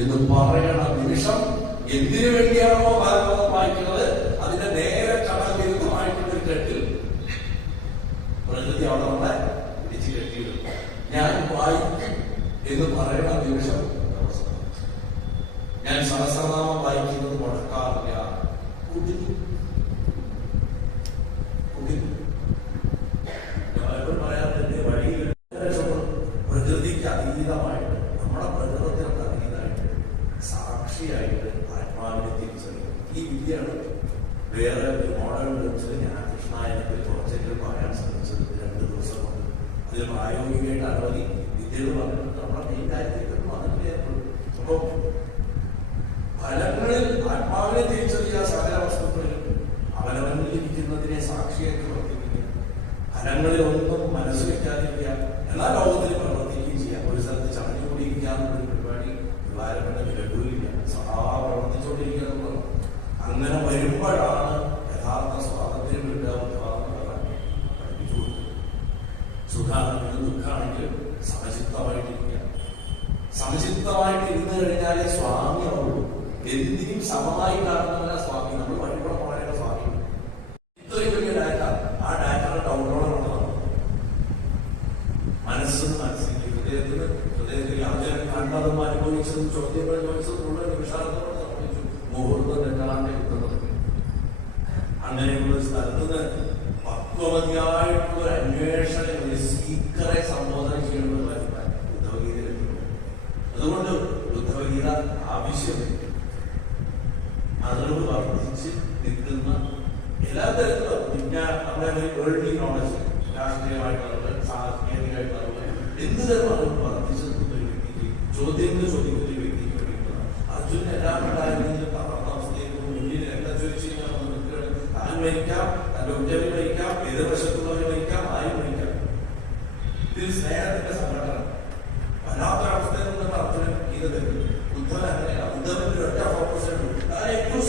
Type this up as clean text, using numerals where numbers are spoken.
എന്ന് പറയണ നിമിഷം എന്തിനു വേണ്ടിയാണോ ഭാഗവതം വായിക്കുന്നത് അതിന്റെ നേരെ കടവിരുദ്ധമായിട്ടുള്ള കെട്ടിൽ പ്രകൃതി അവിടെ നമ്മളെ പിടിച്ചു കെട്ടിയിടും. ഞാൻ വായിക്കും എന്ന് പറയണ നിമിഷം ഞാൻ സഹസ്രനാമം വായിക്കുന്നത് മുടക്കാറില്ല. പറയാറുണ്ട് വഴിയിൽ പ്രകൃതിക്ക് അതീതമായിട്ട് നമ്മുടെ പ്രകൃതത്തിനൊക്കെ അതീതമായിട്ട് സാക്ഷിയായിട്ട് ആത്മാവിനെ തിരിച്ചറിയും. ഈ വിദ്യയാണ് വേറെ ഒരു മോഡൽ വെച്ചിട്ട് ഞാൻ കൃഷ്ണായനത്തിൽ കുറച്ചെങ്കിലും പറയാൻ ശ്രമിച്ചത് 2 ദിവസം കൊണ്ട്. അതിൽ പ്രായോഗികമായിട്ട് അനവധി വിദ്യകൾ പറഞ്ഞിട്ട് നമ്മുടെ മെയിൻ കാര്യത്തിലേക്ക് വന്നിട്ടേ അപ്പൊ ഫലങ്ങളിൽ ആത്മാവിനെ തിരിച്ചറിയുക. സകല വസ്തുക്കളിൽ അവനവനിൽ ഇരിക്കുന്നതിനെ സാക്ഷിയാക്കി പ്രവർത്തിക്കുക. ഫലങ്ങളിൽ ഒന്നും മനസ്സ് വെക്കാതിരിക്കുക. എന്നാൽ ലോകത്തിൽ പ്രവർത്തിക്കുകയും ചെയ്യാം. ഒരു സ്ഥലത്ത് ചടഞ്ഞുകൂടിയിരിക്കുക എന്നുള്ളൊരു പരിപാടി വിവാരപ്പെട്ട വിലകൂലില്ല. സദാ പ്രവർത്തിച്ചുകൊണ്ടിരിക്കുക എന്നുള്ളത്. അങ്ങനെ വരുമ്പോഴാണ് യഥാർത്ഥ സ്വാതന്ത്ര്യം പഠിപ്പിച്ചു കൊടുക്കുക. സുഖാണെങ്കിലും ദുഃഖാണെങ്കിലും സമചിത്തമായിട്ടിരിക്കുക. സമചിത്തമായിട്ട് ഇരുന്ന് കഴിഞ്ഞാലേ സ്വാമി ആവുള്ളൂ. എന്തിനും സമമായി കാണുന്നവരാ സ്വാമി. നമ്മൾ വഴികൂടെ പോകാനുള്ള സ്വാമി. ഇത്രയും വലിയ ഡാറ്റ, ആ ഡാറ്റയുടെ ഡൗൺലോഡാണ് മനസ്സിലേക്ക് ഹൃദയത്തിൽ അദ്ദേഹം കണ്ടതും അനുഭവിച്ചതും ചോദ്യങ്ങൾ ചോദിച്ചതും ഉള്ള നിമിഷാർത്ഥത്തോടെ സംഭവിച്ചു. മുഹൂർത്തം തെറ്റാണ്ട് എത്തുന്നത്. അങ്ങനെയുള്ള സ്ഥലത്ത് നിന്ന് പക്വമതിയായിട്ടുള്ള ഒരു അന്വേഷണ ഒരു സീക്കറെ സംബോധന ചെയ്യണമെന്ന് ബുദ്ധഗീതയിലെത്തിക്കും. അതുകൊണ്ട് ബുദ്ധഗീത ആവശ്യമില്ല. അറിവ് വർദ്ധിച്ച് നിൽക്കുന്ന എല്ലാ തരത്തിലും വിജ്ഞാനം, നമ്മുടെ വേൾഡ്ലി നോളജ്, രാഷ്ട്രീയമായിട്ടുള്ള സാങ്കേതികമായിട്ടുള്ള എന്ത് തരം അറിവ് വർദ്ധിച്ചു നിൽക്കുന്ന ഒരു വ്യക്തിക്ക്, ചോദ്യങ്ങൾ ചോദിക്കുന്ന ഒരു വ്യക്തിക്ക് വേണ്ടിയിട്ടുള്ള അർജുനൻ എല്ലാം ഉണ്ടായിരുന്നെങ്കിലും തകർന്ന അവസ്ഥയിൽ മുന്നിൽ എന്താ ചോദിച്ചു കഴിഞ്ഞാൽ നിൽക്കുകയാണ്. താൻ മരിക്കാം, തന്റെ ഉറ്റവരെ മരിക്കാം, എതിർവശത്തുള്ളവരെ മരിക്കാം, ആരും മരിക്കാം. ഇതിൽ സ്നേഹത്തിന്റെ സംഘടന വല്ലാത്തൊരവസ്ഥയിൽ നിന്നുള്ള അർജുനൻ ഇത് തരും. ഉദ്ധവൻ അങ്ങനെയല്ല. ഉദ്ധവന്റെ ഒറ്റ ഫോക്കസ് ഉണ്ട്. ഏറ്റവും